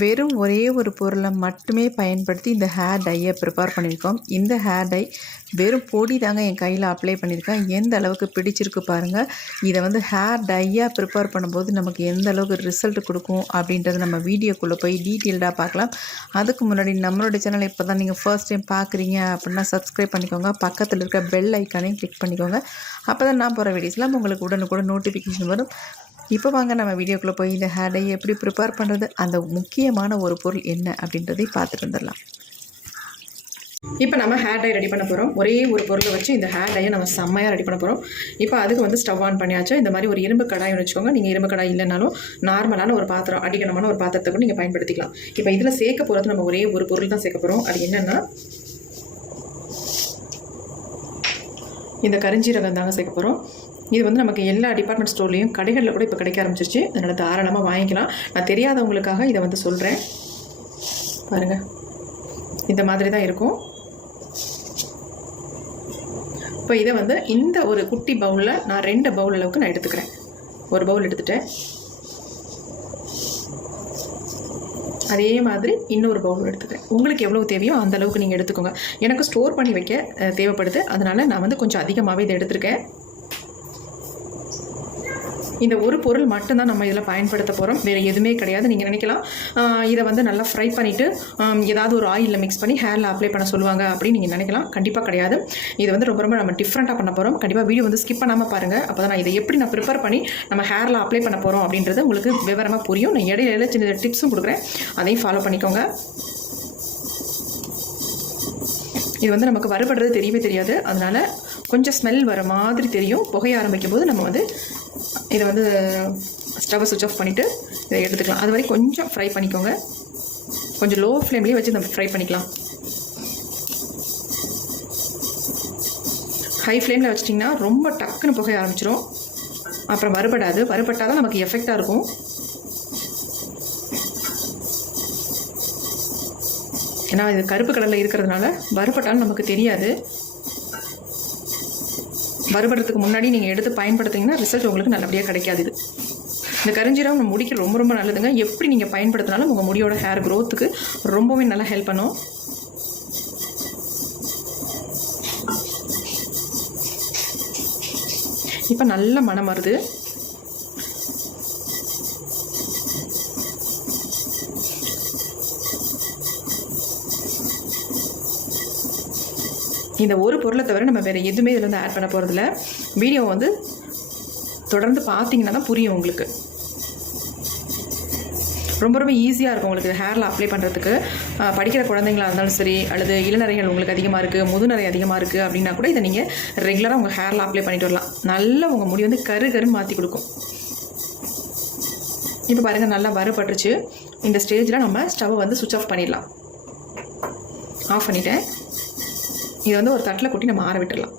வெறும் ஒரே ஒரு பொருளை மட்டுமே பயன்படுத்தி இந்த ஹேர் டையை ப்ரிப்பேர் பண்ணியிருக்கோம். இந்த ஹேர் டை வெறும் பொடி தாங்க என் கையில் அப்ளை பண்ணியிருக்கேன். எந்த அளவுக்கு பிடிச்சிருக்கு பாருங்கள். இதை வந்து ஹேர் டையாக ப்ரிப்பேர் பண்ணும்போது நமக்கு எந்த அளவுக்கு ரிசல்ட் கொடுக்கும் அப்படின்றத நம்ம வீடியோக்குள்ளே போய் டீட்டெயில்டாக பார்க்கலாம். அதுக்கு முன்னாடி நம்மளோட சேனலை இப்போ தான் நீங்கள் ஃபர்ஸ்ட் டைம் பார்க்குறீங்க அப்படின்னா சப்ஸ்கிரைப் பண்ணிக்கோங்க. பக்கத்தில் இருக்க பெல் ஐக்கானையும் கிளிக் பண்ணிக்கோங்க. அப்போ தான் நான் போகிற வீடியோஸ்லாம் உங்களுக்கு உடனுக்குடன் நோட்டிஃபிகேஷன் வரும். இப்போ வாங்க நம்ம வீடியோக்குள்ளே போய் இந்த ஹேர் டை எப்படி ப்ரிப்பேர் பண்ணுறது, அந்த முக்கியமான ஒரு பொருள் என்ன அப்படின்றதை பார்த்துட்டு வந்துடலாம். இப்போ நம்ம ஹேர் டை ரெடி பண்ண போகிறோம். ஒரே ஒரு பொருளை வச்சு இந்த ஹேர் டையை நம்ம செம்மையாக ரெடி பண்ண போகிறோம். இப்போ அதுக்கு வந்து ஸ்டவ் ஆன் பண்ணியாச்சு. இந்த மாதிரி ஒரு இரும்பு கடாய் வச்சுக்கோங்க. நீங்கள் இரும்பு கடாய் இல்லைனாலும் நார்மலான ஒரு பாத்திரம், அடிக்கணமான ஒரு பாத்திரத்தை கூட நீங்கள் பயன்படுத்திக்கலாம். இப்போ இதில் சேர்க்க போகிறது நம்ம ஒரே ஒரு பொருள் தான் சேர்க்க போகிறோம். அது என்னென்னா இந்த கரிஞ்சீரகம் தாங்க சேர்க்க போகிறோம். இது வந்து நமக்கு எல்லா டிபார்ட்மெண்ட் ஸ்டோர்லேயும் கடைகளில் கூட இப்போ கிடைக்க ஆரம்பிச்சிருச்சு. அதனால் தாராளமாக வாங்கிக்கலாம். நான் தெரியாதவங்களுக்காக இதை வந்து சொல்கிறேன். பாருங்கள், இந்த மாதிரி தான் இருக்கும். இப்போ இதை வந்து இந்த ஒரு குட்டி பவுலில் நான் 2 பவுல் அளவுக்கு நான் எடுத்துக்கிறேன். ஒரு பவுல் எடுத்துட்டேன். அதே மாதிரி இன்னொரு பவுல் எடுத்துக்கிறேன். உங்களுக்கு எவ்வளோ தேவையோ அந்த அளவுக்கு நீங்கள் எடுத்துக்கோங்க. எனக்கு ஸ்டோர் பண்ணி வைக்க தேவைப்படுது. அதனால் நான் வந்து கொஞ்சம் அதிகமாகவே இதை எடுத்துருக்கேன். இந்த ஒரு பொருள் மட்டும்தான் நம்ம இதில் பயன்படுத்த போகிறோம். வேறு எதுவுமே கிடையாது. நீங்கள் நினைக்கலாம் இதை வந்து நல்லா ஃப்ரை பண்ணிவிட்டு ஏதாவது ஒரு ஆயிலில் மிக்ஸ் பண்ணி ஹேரில் அப்ளை பண்ண சொல்லுவாங்க அப்படின்னு நீங்கள் நினைக்கலாம். கண்டிப்பாக கிடையாது. இது வந்து ரொம்ப நம்ம டிஃப்ரெண்ட்டாக பண்ண போகிறோம். கண்டிப்பாக வீடியோ வந்து ஸ்கிப் பண்ணாமல் பாருங்கள். அப்போ தான் நான் இதை எப்படி நான் ப்ரிப்பேர் பண்ணி நம்ம ஹேரில் அப்ளை பண்ண போகிறோம் அப்படின்றது உங்களுக்கு விவரமாக புரியும். நான் இடையில சின்ன டிப்ஸும் கொடுக்குறேன். அதையும் ஃபாலோ பண்ணிக்கோங்க. இது வந்து நமக்கு வறுபடுறது தெரியவே தெரியாது. அதனால் கொஞ்சம் ஸ்மெல் வர மாதிரி தெரியும். புகைய ஆரம்பிக்கும் போது நம்ம வந்து இதை வந்து ஸ்டவ்வை சுவிட்ச் ஆஃப் பண்ணிவிட்டு இதை எடுத்துக்கலாம். அது வரைக்கும் கொஞ்சம் ஃப்ரை பண்ணிக்கோங்க. கொஞ்சம் லோ ஃப்ளேம்லேயே வச்சு நம்ம ஃப்ரை பண்ணிக்கலாம். ஹை ஃப்ளேமில் வச்சிட்டிங்கன்னா ரொம்ப டக்குன்னு புகைய ஆரம்பிச்சிடும். அப்புறம் வறுபடாது. வறுபட்டால் தான் நமக்கு எஃபெக்டாக இருக்கும். ஏன்னா இது கருப்பு கலரில் இருக்கிறதுனால வறுபட்டாலும் நமக்கு தெரியாது. வறுபடுறதுக்கு முன்னாடி நீங்கள் எடுத்து பயன்படுத்திங்கன்னா ரிசல்ட் உங்களுக்கு நல்லபடியாக கிடைக்காது. இது இந்த கரிஞ்சீரகம் நம்ம முடிக்கு ரொம்ப நல்லதுங்க. எப்படி நீங்கள் பயன்படுத்தினாலும் உங்கள் முடியோட ஹேர் க்ரோத்துக்கு ரொம்பவே நல்லா ஹெல்ப் பண்ணும். இப்போ நல்ல மணம் வருது. இந்த ஒரு பொருளை தவிர நம்ம வேறு எதுவுமே இதில் வந்து ஆட் பண்ண போகிறதில்ல. வீடியோ வந்து தொடர்ந்து பார்த்தீங்கன்னா தான் புரியும் உங்களுக்கு. ரொம்ப ஈஸியாக இருக்கும் உங்களுக்கு ஹேரில் அப்ளை பண்ணுறதுக்கு. படிக்கிற குழந்தைங்களாக இருந்தாலும் சரி, அல்லது இளநரைகள் உங்களுக்கு அதிகமாக இருக்குது, முதுநரை அதிகமாக இருக்குது அப்படின்னா கூட இதை நீங்கள் ரெகுலராக உங்கள் ஹேரில் அப்ளை பண்ணிட்டு வரலாம். நல்லா உங்கள் முடி வந்து கருன்னு மாற்றி கொடுக்கும். இப்போ பாருங்கள், நல்லா வறுபட்டுருச்சு. இந்த ஸ்டேஜில் நம்ம ஸ்டவ்வை வந்து சுவிட்ச் ஆஃப் பண்ணிடலாம். ஆஃப் பண்ணிவிட்டேன். இதை வந்து ஒரு தட்டில் கொட்டி நம்ம ஆற விட்டுடலாம்.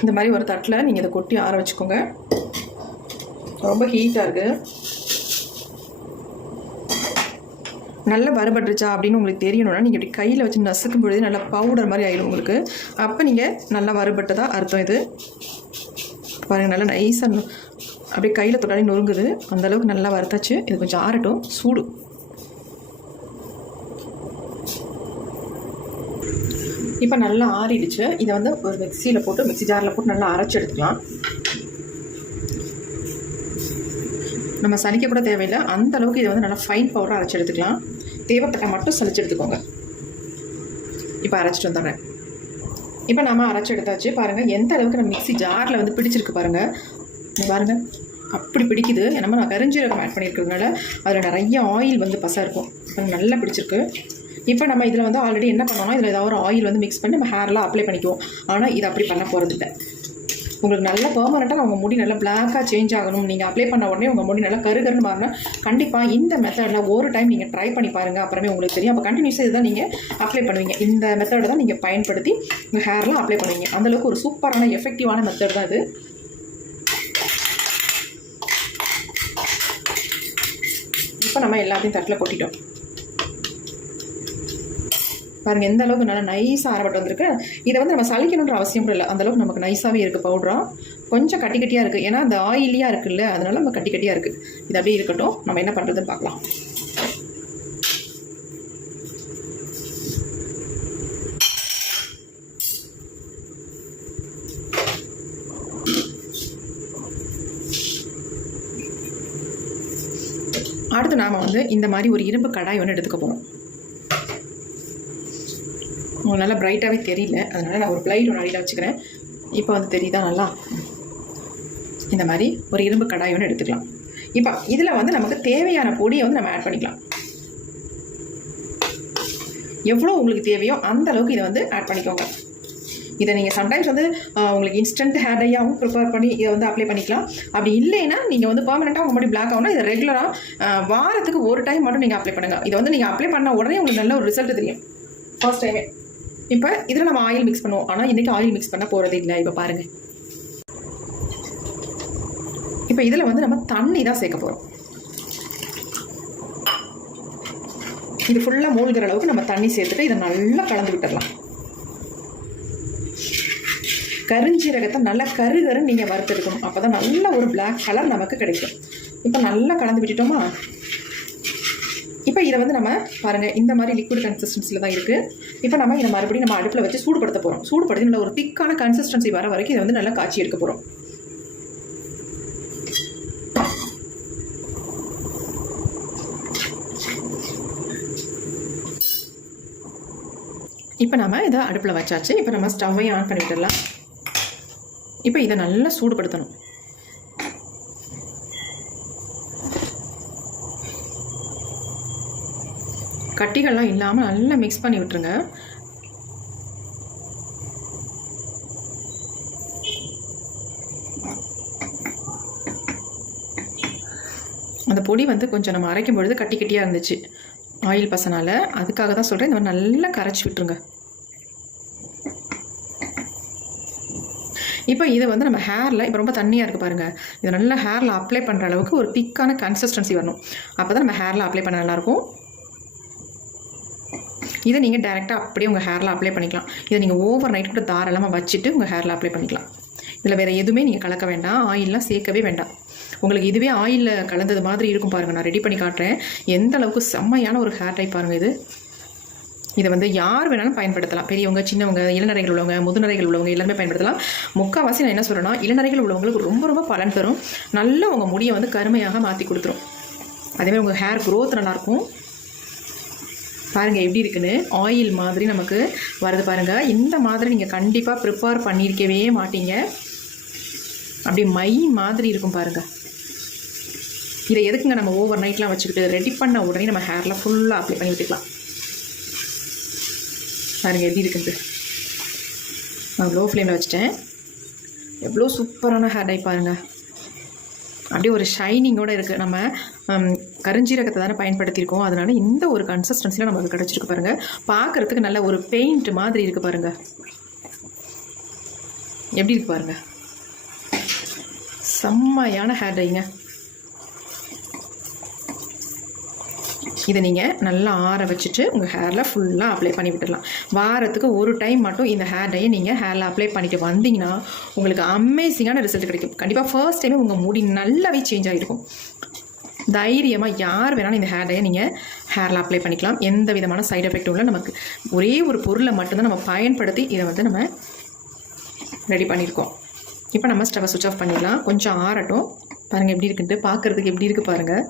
இந்த மாதிரி ஒரு தட்டில் நீங்கள் இதை கொட்டி ஆற வச்சுக்கோங்க. ரொம்ப ஹீட்டாக இருக்குது. நல்லா வறுபட்டுருச்சா அப்படின்னு உங்களுக்கு தெரியணும்னா நீங்கள் இப்படி கையில் வச்சு நசுக்கும் பொழுது நல்லா பவுடர் மாதிரி ஆகிடும் உங்களுக்கு. அப்போ நீங்கள் நல்லா வறுபட்டதா அர்த்தம். இது பாருங்கள், நல்லா நைஸாக அப்படியே கையில் தொட்டாலே நொறுங்குது. அந்தளவுக்கு நல்லா வறுத்தாச்சு. இது கொஞ்சம் ஆறட்டும். சூடு. இப்போ நல்லா ஆறிடுச்சு. இதை வந்து ஒரு மிக்ஸி ஜாரில் போட்டு நல்லா அரைச்சி எடுத்துக்கலாம். நம்ம சலிக்க கூட தேவையில்லை. அந்த அளவுக்கு இதை வந்து நல்லா ஃபைன் பவுடராக அரைச்சி எடுத்துக்கலாம். தேவைப்பட்டால் மட்டும் சலிச்சு எடுத்துக்கோங்க. இப்போ அரைச்சிட்டு வந்துடுறேன். இப்போ நம்ம அரைச்சி எடுத்தாச்சு. பாருங்கள் எந்த அளவுக்கு நம்ம மிக்ஸி ஜாரில் வந்து பிடிச்சிருக்கு பாருங்கள். பாருங்கள், அப்படி பிடிக்குது. நம்ம நான் கரிஞ்சீரகம் ஆட் பண்ணியிருக்கிறதுனால அதில் நிறைய ஆயில் வந்து பசை இருக்கும். நல்லா பிடிச்சிருக்கு. இப்போ நம்ம இதில் வந்து ஆல்ரெடி என்ன பண்ணோம்னா இதில் ஏதாவது ஒரு ஆயில் வந்து மிக்ஸ் பண்ணி நம்ம ஹேர்லாம் அப்ளை பண்ணிக்குவோம். ஆனால் இது அப்படி பண்ண போகிறதில்ல. உங்களுக்கு நல்லா பெர்மனெண்ட்டாக உங்கள் முடி நல்லா பிளாக்காக சேஞ்ச் ஆகணும். நீங்கள் அப்ளை பண்ண உடனே உங்கள் முடி நல்லா கருன்னு மாறினா கண்டிப்பாக இந்த மெத்தடில் ஒரு டைம் நீங்கள் ட்ரை பண்ணி பாருங்கள். அப்புறமே உங்களுக்கு தெரியும். அப்போ கண்டினியூஸாக இதுதான் நீங்கள் அப்ளை பண்ணுவீங்க. இந்த மெத்தடை தான் நீங்கள் பயன்படுத்தி உங்கள் ஹேர்லாம் அப்ளை பண்ணுவீங்க. அந்தளவுக்கு ஒரு சூப்பரான எஃபெக்டிவான மெத்தட் தான் இது. இப்போ நம்ம எல்லாத்தையும் தட்டில் கொட்டிட்டோம். பாருங்கள் எந்த அளவுக்கு நல்லா நைஸாக அரைப்பட்டு வந்திருக்கு. இதை வந்து நம்ம சலிக்கணுன்ற அவசியம் கூட இல்லை. அந்தளவுக்கு நமக்கு நைஸாகவே இருக்குது பவுடராக. கொஞ்சம் கட்டி கட்டியாக இருக்குது, ஏன்னா அந்த ஆயிலியாக இருக்குல்ல, அதனால நம்ம கட்டி கட்டியாக இருக்குது. இது அப்படியே இருக்கட்டும், நம்ம என்ன பண்ணுறதுன்னு பார்க்கலாம். அடுத்து நாம் வந்து இந்த மாதிரி ஒரு இரும்பு கடாய் ஒன்று எடுத்துக்க போகிறோம். நல்லா பிரைட்டாகவே தெரியல, அதனால் நான் ஒரு பிளைட் ஒன்று அடியில் வச்சுக்கிறேன். இப்போ வந்து தெரியுதா நல்லா? இந்த மாதிரி ஒரு இரும்பு கடாய் ஒன்று எடுத்துக்கலாம். இப்போ இதில் வந்து நமக்கு தேவையான பொடியை வந்து நம்ம ஆட் பண்ணிக்கலாம். எவ்வளோ உங்களுக்கு தேவையோ அந்த அளவுக்கு இதை வந்து ஆட் பண்ணிக்கோங்க. இதை நீங்கள் சம்டைம்ஸ் வந்து உங்களுக்கு இன்ஸ்டன்ட் ஹேர் டையாகவும் ப்ரிப்பேர் பண்ணி இதை வந்து அப்ளை பண்ணிக்கலாம். அப்படி இல்லைன்னா நீங்கள் வந்து பர்மனெண்ட்டாக உங்கள் முடி பிளாக் ஆகணும், இதை ரெகுலராக வாரத்துக்கு ஒரு டைம் மட்டும் நீங்கள் அப்ளை பண்ணுங்கள். இதை வந்து நீங்கள் அப்ளை பண்ண உடனே உங்களுக்கு நல்ல ஒரு ரிசல்ட் தெரியும் ஃபர்ஸ்ட் டைமே. இப்போ இதில் நம்ம ஆயில் மிக்ஸ் பண்ணுவோம், ஆனால் இன்றைக்கி ஆயில் மிக்ஸ் பண்ண போகிறது இல்லை. இப்போ பாருங்கள், இப்போ இதில் வந்து நம்ம தண்ணி தான் சேர்க்க போகிறோம். இது ஃபுல்லாக மூழ்கிற அளவுக்கு நம்ம தண்ணி சேர்த்துட்டு இதை நல்லா கலந்து விட்டுடலாம். கருஞ்சீரகத்தை நல்லா கருகருன்னு நீங்கள் வறுத்தெடுக்கணும், அப்போ தான் நல்ல ஒரு பிளாக் கலர் நமக்கு கிடைக்கும். இப்போ நல்லா கலந்து விட்டுட்டோமா? இப்போ இதை வந்து நம்ம பாருங்கள், இந்த மாதிரி லிக்விட் கன்சிஸ்டன்சியில் தான் இருக்குது. இப்போ நம்ம இதை மறுபடியும் நம்ம அடுப்பில் வச்சு சூடுபடுத்த போகிறோம். சூடுபடுத்தி நல்ல ஒரு திக்கான கன்சிஸ்டன்சி வர வரைக்கும் இதை வந்து நல்லா காய்ச்சி எடுக்க போகிறோம். இப்போ நம்ம இதை அடுப்பில் வச்சாச்சு. இப்போ நம்ம ஸ்டவ்வையும் ஆன் பண்ணி விட்டுடலாம். இப்போ இதை நல்லா சூடுபடுத்தணும். கட்டிகள்லாம் இல்லாமல் நல்லா மிக்ஸ் பண்ணி விட்டுருங்க. அந்த பொடி வந்து கொஞ்சம் நம்ம அரைக்கும் பொழுது கட்டி கட்டியாக இருந்துச்சு ஆயில் பசனால், அதுக்காக தான் சொல்கிறேன். இந்த மாதிரி நல்லா கரைச்சி விட்டுருங்க. இப்போ இதை வந்து நம்ம ஹேரில், இப்போ ரொம்ப தண்ணியாக இருக்குது பாருங்கள், இதை நல்லா ஹேரில் அப்ளை பண்ணுற அளவுக்கு ஒரு திக்கான கன்சிஸ்டன்சி வரணும். அப்போ தான் நம்ம ஹேரில் அப்ளை பண்ண நல்லாயிருக்கும். இதை நீங்கள் டேரெக்டாக அப்படியே உங்கள் ஹேரில் அப்ளை பண்ணிக்கலாம். இதை நீங்கள் ஓவர் நைட் கூட தாராளமாக வச்சுட்டு உங்கள் ஹேரில் அப்ளை பண்ணிக்கலாம். இதில் வேறு எதுவுமே நீங்கள் கலக்க வேண்டாம், ஆயிலெலாம் சேர்க்கவே வேண்டாம். உங்களுக்கு இதுவே ஆயிலில் கலந்தது மாதிரி இருக்கும் பாருங்கள். நான் ரெடி பண்ணி காட்டுறேன் எந்த அளவுக்கு செம்மையான ஒரு ஹேர் டைப் பாருங்கள். இதை வந்து யார் வேணாலும் பயன்படுத்தலாம். பெரியவங்க, சின்னவங்க, இளநரைகள் உள்ளவங்க, முதுநரைகள் உள்ளவங்க எல்லாருமே பயன்படுத்தலாம். முக்கால்வாசி நான் என்ன சொல்கிறேன்னா, இளநரைகள் உள்ளவங்களுக்கு ரொம்ப ரொம்ப பலன் தரும். நல்லா உங்கள் முடியை வந்து கருமையாக மாற்றி கொடுத்துரும். அதேமாதிரி உங்கள் ஹேர் க்ரோத் நல்லாயிருக்கும். பாருங்கள் எப்படி இருக்குன்னு, ஆயில் மாதிரி நமக்கு வருது பாருங்கள். இந்த மாதிரி நீங்கள் கண்டிப்பாக ப்ரிப்பேர் பண்ணியிருக்கவே மாட்டீங்க. அப்படி மை மாதிரி இருக்கும் பாருங்கள். இதை எதுக்குங்க நம்ம ஓவர் நைட்லாம் வச்சுக்கிட்டு ரெடி பண்ண உடனே நம்ம ஹேரில் ஃபுல்லாக அப்ளை பண்ணி விட்டுக்கலாம். பாருங்கள் எப்படி இருக்குது. நான் லோ ஃப்ளேமில் வச்சுட்டேன். எவ்வளோ சூப்பரான ஹேர் டை பாருங்கள். அப்படியே ஒரு ஷைனிங்கோடு இருக்குது. நம்ம கருஞ்சீரகத்தை தானே பயன்படுத்தியிருக்கோம், அதனால் இந்த ஒரு கன்சிஸ்டன்சியில் நமக்கு கிடச்சிருக்கு பாருங்கள். பார்க்குறதுக்கு நல்ல ஒரு பெயிண்ட் மாதிரி இருக்குது பாருங்கள். எப்படி இருக்குது பாருங்கள், செம்மையான ஹேர் டைங்க. இதை நீங்கள் நல்லா ஆற வச்சுட்டு உங்கள் ஹேரில் ஃபுல்லாக அப்ளை பண்ணி விட்டுடலாம். வாரத்துக்கு ஒரு டைம் மட்டும் இந்த ஹேர் டையை நீங்கள் ஹேரில் அப்ளை பண்ணிட்டு வந்தீங்கன்னா உங்களுக்கு அமேசிங்கான ரிசல்ட் கிடைக்கும். கண்டிப்பாக ஃபர்ஸ்ட் டைமே உங்கள் முடி நல்லாவே சேஞ்ச் ஆகிருக்கும். தைரியமாக யார் வேணாலும் இந்த ஹேர் டையை நீங்கள் ஹேரில் அப்ளை பண்ணிக்கலாம். எந்த விதமான சைடு எஃபெக்டும் இல்லை. நமக்கு ஒரே ஒரு பொருளை மட்டும்தான் நம்ம பயன்படுத்தி இதை வந்து நம்ம ரெடி பண்ணியிருக்கோம். இப்போ நம்ம ஸ்டவ்வை சுவிட்ச் ஆஃப் பண்ணிடலாம். கொஞ்சம் ஆறட்டும். பாருங்கள் எப்படி இருக்குன்ட்டு, பார்க்குறதுக்கு எப்படி இருக்குது பாருங்கள்.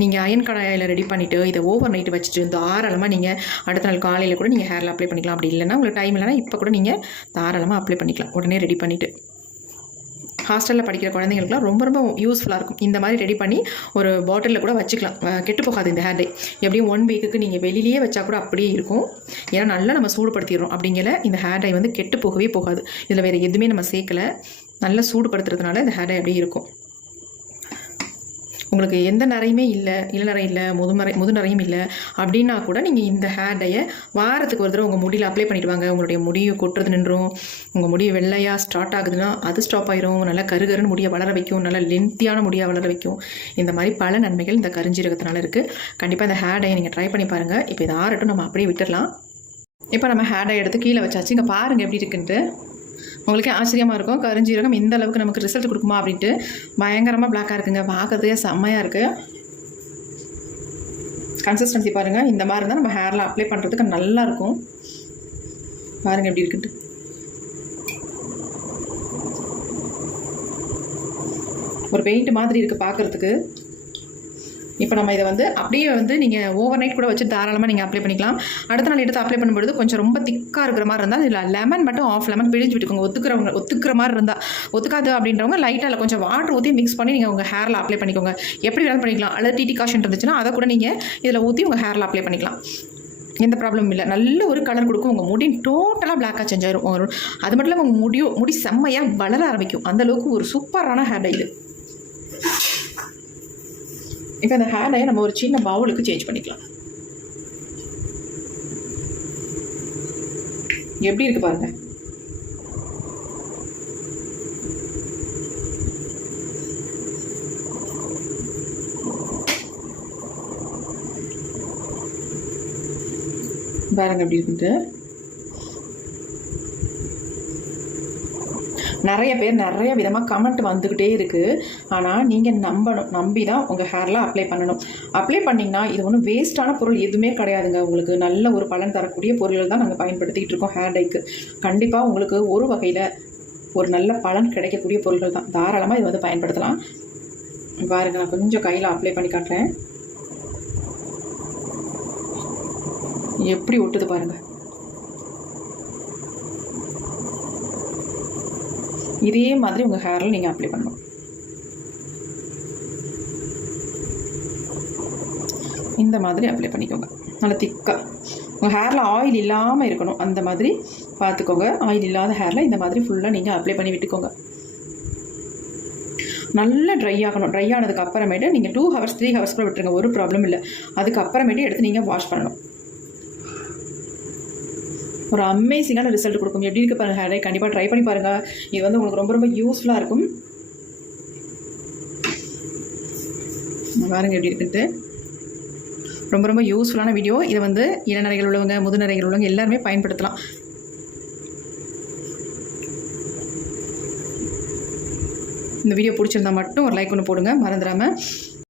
நீங்கள் அயன் கடாயில் ரெடி பண்ணிவிட்டு இதை ஓவர் நைட்டு வச்சுட்டு தாராளமாக நீங்கள் அடுத்த நாள் காலையில் கூட நீங்கள் ஹேரில் அப்ளை பண்ணிக்கலாம். அப்படி இல்லைன்னா உங்களுக்கு டைம் இல்லைனா இப்போ கூட நீங்கள் தாராளமாக அப்ளை பண்ணிக்கலாம் உடனே ரெடி பண்ணிவிட்டு. ஹாஸ்டலில் படிக்கிற குழந்தைங்களுக்குலாம் ரொம்ப ரொம்ப யூஸ்ஃபுல்லாக இருக்கும். இந்த மாதிரி ரெடி பண்ணி ஒரு பாட்டிலில் கூட வச்சுக்கலாம், கெட்டு போகாது இந்த ஹேர் டை. எப்படியும் 1 வீக்குக்கு நீங்கள் வெளியிலேயே வச்சா கூட அப்படியே இருக்கும். ஏன்னா நல்லா நம்ம சூடுபடுத்திடுறோம். அப்படிங்கிற இந்த ஹேர் டை வந்து கெட்டு போகவே போகாது. இதில் வேறு எதுவுமே நம்ம சேர்க்கலை, நல்லா சூடுபடுத்துறதுனால இந்த ஹேர் டை அப்படியே இருக்கும். உங்களுக்கு எந்த நரையுமே இல்லை, இளநரை இல்லை, முதுநரையும் இல்லை அப்படின்னா கூட நீங்கள் இந்த ஹேர் டையை வாரத்துக்கு ஒரு தடவை உங்கள் முடியில் அப்ளை பண்ணிட்டு வாங்க. உங்களுடைய முடியை கொட்டுறது நின்றும். உங்கள் முடியை வெள்ளையாக ஸ்டார்ட் ஆகுதுன்னா அது ஸ்டாப் ஆயிரும். நல்லா கருகருன்னு முடியை வளர வைக்கும், நல்லா லென்த்தியான முடியாக வளர வைக்கும். இந்த மாதிரி பல நன்மைகள் இந்த கருஞ்சீரகத்தினால இருக்குது. கண்டிப்பாக இந்த ஹேர் டையை நீங்கள் ட்ரை பண்ணி பாருங்கள். இப்போ இது ஆறட்டும், நம்ம அப்படியே விட்டுடலாம். இப்போ நம்ம ஹேர் டை எடுத்து கீழே வச்சாச்சு. இங்கே பாருங்கள் எப்படி இருக்குன்ட்டு. உங்களுக்கே ஆச்சரியமாக இருக்கும், கருஞ்சீரகம் இந்த அளவுக்கு நமக்கு ரிசல்ட் கொடுக்குமா அப்படின்ட்டு. பயங்கரமாக பிளாக்காக இருக்குங்க, பார்க்கறதுக்கே செம்மையாக இருக்குது. கன்சிஸ்டன்சி பாருங்கள், இந்த மாதிரி இருந்தால் நம்ம ஹேரில் அப்ளை பண்ணுறதுக்கு நல்லாயிருக்கும். பாருங்கள் எப்படி இருக்குன்ட்டு. ஒரு பெயிண்ட் மாதிரி இருக்குது பார்க்குறதுக்கு. இப்போ நம்ம இதை வந்து அப்படியே வந்து நீங்கள் ஓவர் நைட் கூட வச்சு தாராளமாக நீங்கள் அப்ளை பண்ணிக்கலாம். அடுத்த நாள் எடுத்து அப்ளை பண்ணும்போது கொஞ்சம் ரொம்ப திக்காக இருக்கிற மாதிரி இருந்தால் இதில் லெமன் மட்டும் ஆஃப் லெமன் பிழிஞ்சு விட்டுக்கோங்க. ஒத்துக்கிற மாதிரி இருந்தால், ஒத்துக்காது அப்படின்றவங்க லைட்டாக கொஞ்சம் வாட்டர் ஊற்றி மிக்ஸ் பண்ணி நீங்கள் உங்கள் ஹேரில் அப்ளை பண்ணிக்கோங்க. எப்படி வேணாலும் பண்ணிக்கலாம். அல்லது டிடி காஷன் இருந்துச்சுன்னா அதை கூட நீங்கள் இதில் ஊற்றி உங்கள் ஹேரில் அப்ளை பண்ணிக்கலாம். எந்த ப்ராப்ளமும் இல்லை. நல்ல ஒரு கலர் கொடுக்கும். உங்கள் முடி டோட்டலாக பிளாக்காக சேஞ்ச் ஆயிரும். அது மட்டும் இல்லாமல் உங்கள் முடி செம்மையாக வளர ஆரம்பிக்கும். அந்தளவுக்கு ஒரு சூப்பரான ஹேர் டை இது. இப்போ இந்த ஹேர் டையை நம்ம ஒரு சின்ன பவுலுக்கு சேஞ்ச் பண்ணிக்கலாம். எப்படி இருக்கு பாருங்க. பாருங்க எப்படி இருக்குன்ட்டு. நிறைய பேர் நிறைய விதமாக கமெண்ட் வந்துக்கிட்டே இருக்குது. ஆனால் நீங்கள் நம்பி தான் உங்கள் ஹேரில் அப்ளை பண்ணணும். அப்ளை பண்ணிங்கன்னா இது ஒன்றும் வேஸ்ட்டான பொருள் எதுவுமே கிடையாதுங்க. உங்களுக்கு நல்ல ஒரு பலன் தரக்கூடிய பொருள்கள் தான் நாங்கள் பயன்படுத்திக்கிட்டு இருக்கோம் ஹேர் டைக்கு. கண்டிப்பாக உங்களுக்கு ஒரு வகையில் ஒரு நல்ல பலன் கிடைக்கக்கூடிய பொருள்கள் தான். தாராளமாக இது வந்து பயன்படுத்தலாம். பாருங்கள், நான் கொஞ்சம் கையில் அப்ளை பண்ணி காட்டுறேன். எப்படி ஒட்டுது பாருங்கள். இதே மாதிரி உங்கள் ஹேரில் நீங்கள் அப்ளை பண்ணணும். இந்த மாதிரி அப்ளை பண்ணிக்கோங்க. நல்லா திக்காக உங்கள் ஹேரில் ஆயில் இல்லாமல் இருக்கணும். அந்த மாதிரி பார்த்துக்கோங்க. ஆயில் இல்லாத ஹேரில் இந்த மாதிரி ஃபுல்லாக நீங்கள் அப்ளை பண்ணி விட்டுக்கோங்க. நல்லா ட்ரை ஆகணும். ட்ரை ஆனதுக்கு அப்புறமேட்டு நீங்கள் 2 hours 3 hours கூட விட்டுருங்க, ஒரு ப்ராப்ளம் இல்லை. அதுக்கப்புறமேட்டு எடுத்து நீங்கள் வாஷ் பண்ணணும். ஒரு அமேசிங்கான ரிசல்ட் கொடுக்கும். எப்படி இருக்குது பாருங்கள் ஹேர் டை. கண்டிப்பாக ட்ரை பண்ணி பாருங்கள். இது வந்து உங்களுக்கு ரொம்ப ரொம்ப யூஸ்ஃபுல்லாக இருக்கும். பாருங்கள் எப்படி இருக்குன்ட்டு. ரொம்ப ரொம்ப யூஸ்ஃபுல்லான வீடியோ. இதை வந்து இளநரைகள் உள்ளவங்க, முதுநரைகள் உள்ளவங்க எல்லாருமே பயன்படுத்தலாம். இந்த வீடியோ பிடிச்சிருந்தா மட்டும் ஒரு லைக் ஒன்று போடுங்க மறந்துடாமல்.